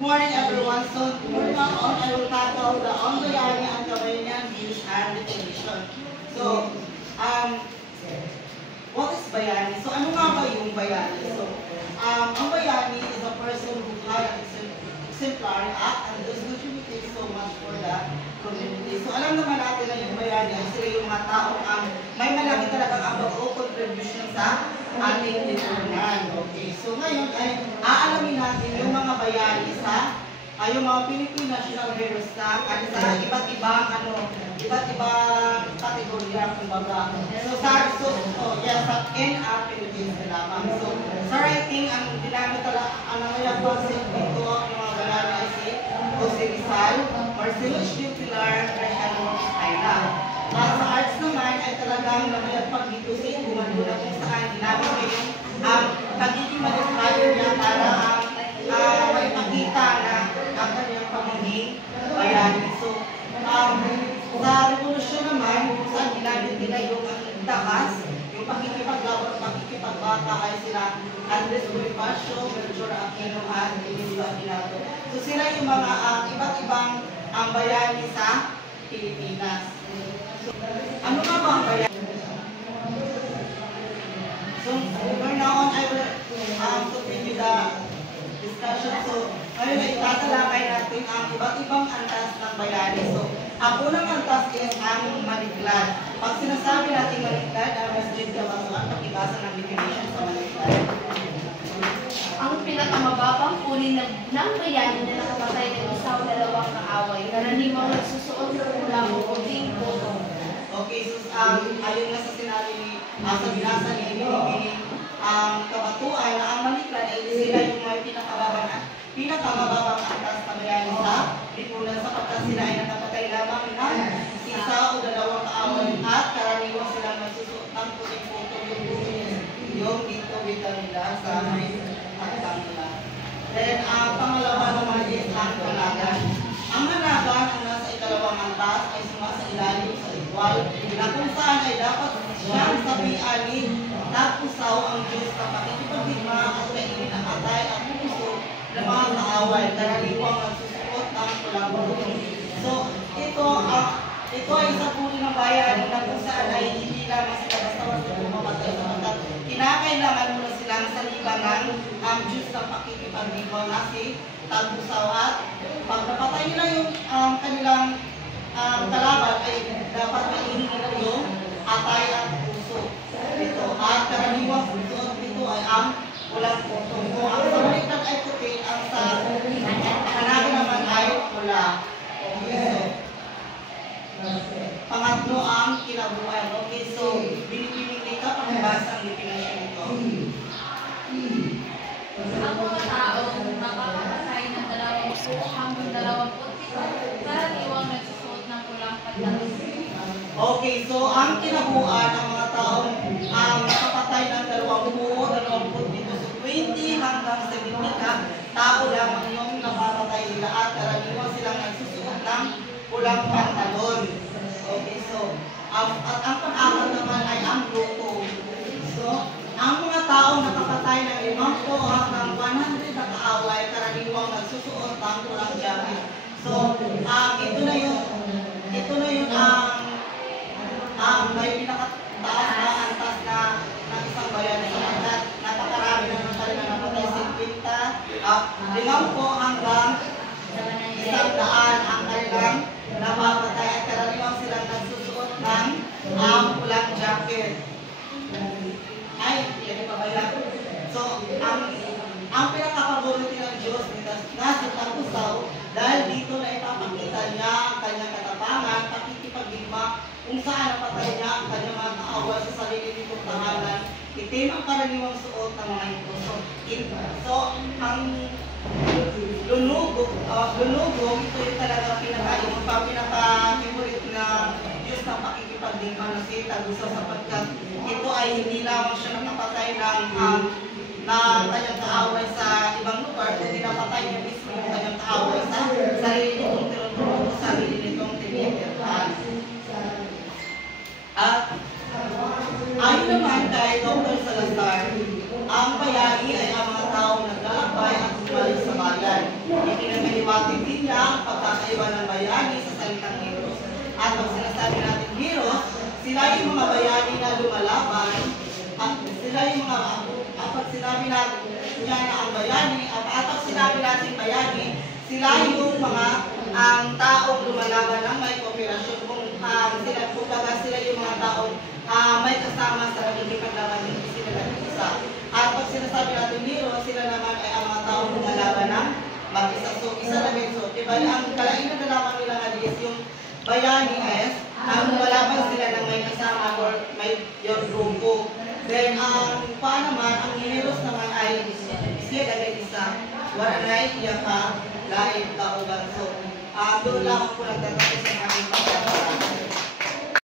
Morning everyone. So from now on, I will tackle the Bayani and Bayanihan views and definition. So, what is Bayani? So ano nga ba yung Bayani? So, ang Bayani is a person who had an exemplary act and is contributing so much for the community. So alam naman natin na yung Bayani ay sila yung mga taong may malaki talagang ambag o contribution sa ating lipunan. Okay, so ngayon ay aalamin natin yung mga bayani sa yung mga Philippine National Heroes sa iba't ibang kategorya kumbaga. So sa Philippines lamang. So sa writing ang ginamit talaga ang concept dito ng mga bayani ay si Jose Rizal, Marcelo H. Pilar, Graciano Ayla. Sa arts naman ay talagang namayagpag dito si Gumagula kung saan ginamit ngayon ang pagiging modifier niya para maipakita na ang kanyang pamanging bayani. So, sa revolusyon naman, kung saan ginamit nila yung dakas, yung pakikipaglawat, pakikipagbata ay sila Andres Bonifacio, Melchor Aquino, at Emilio Aguinaldo. So, sila yung mga iba't ibang bayani sa Pilipinas. So, ano nga ba ang bayani? So, from now on, I will continue the discussion. So, ngayon ay tatalakay natin ang iba't ibang antas ng bayani. So, ang unang antas is ang maliglad. Pag sinasabi natin maliglad, ang masjid kabasuan, pakibasa ng definition sa maliglad. Ang pinakamababang uri ng bayani na nakapatay ng isa o dalawang kaaway, karaniwang nagsusuot ng ulam o puting boto. Okay, so ayon nga sa sinabi ni sa binasa ni Binibining kabatuan na ang maliglad ay sila yung may pinakamababang antas na bayani sa lipunan sapagkat sila ay nakapatay lamang ng isa o dalawang kaaway at karaniwang silang nagsusuot ng puting boto yung dito nila sa atang nila. Then, pangalawa naman is ang hanagan. Ang hanagan ang nasa ikalawang antas ay sumasailalim sa ritual na kung saan ay dapat siyang sabihan ni Tapusaw ang Diyos na pakikipagdigma at kainin ang atay at puso ng mga kaaway karaniwang nagsusuot ng pulang bulong. So, ito ay isa puri ng bayan na kung saan ay hindi lamang sila basta-basta pumamatay sapagkat kinakailangan mo na silang salibangan ang Diyos ng pakikipagdigma na si Tapusaw at pag napatay nila yung kanilang kalaban ay dapat kainin nila yung atay at puso. Ito. At karaniwang suot dito ay ang walang puso. Kung ang sa baliktad ay puti, ang sa hanagan naman ay pula. Okay, so pangatlo ang kinabuhan. Okay, so binipiling ka pakibasa ang definition nito. Ang mga taong nakakapatay ng 20 hanggang 27, karaniwang nagsusuot ng pulang pantalon. Okay, so ang kinabuhan ng mga taong nakapatay ng 20 dito sa 20 hanggang 70 ka, tao lamang yung napapatay nila at karaniwang silang nagsusuot ng pulang pantalon. Okay, so at ang pang-apat naman ay ang luto. So, ang mga taong nakapatay ng 50 hanggang 100 na kaaway, karaniwang nagsusuot ng pulang jacket. So, ito na yung may pinakataas na antas na ng isang bayan sapagkat napakarami na ng kanila napatay 50, 50 hanggang 100 ang kanilang napapatay at karaniwang silang nagsusuot ng pulang jacket. Ay, hindi pa ba yan? So, ang pinakapaborito ng Diyos na si Tapusaw dahil dito na ipapakita niya ang kanyang katapangan, pakikipagdigma kung saan napatay niya ang kanyang mga kaaway sa sarili nitong tahanan. Itim ang karaniwang suot ng mga ito. So ang lunugog, ito yung talaga pinaka-favorite na Diyos na pakikipagdigma na si Tapusaw sapagkat ito ay hindi lamang siya nakapatay ng kanyang kaaway sa ibang lugar, kundi napatay niya mismo yung kanyang kaaway sa sarili nitong tinuturo, sarili nitong tinitirahan. At ayon naman kay Dr. Salazar, ang bayani ay ang mga taong naglalakbay at bumalik sa bayan. pinagaliwating din niya ang pagkakaiba ng bayani sa salitang heroes. At pag sinasabi natin heroes, sila yung mga bayani na lumalaban, at sila yung mga, pag sinabi natin niya na ang bayani, at pag sinabi natin bayani, sila yung mga taong lumalaban ng may kooperasyon. Kung sila yung mga taong may kasama sa nagiging paglaban ng sila nag-isa. At pag sinasabi natin hero, sila naman ay ang mga taong lumalaban ng mag-isa. So, isa na din. So, diba, ang kalainan na naman nila nga is yung bayani is lumalaban sila ng may kasama or may yung grupo. Then, paano naman, ang heroes naman ay siya dahil isa. Wala na iya pa, lain kauban. So, doon lang ako nagtatapos sa aking pagkakasama.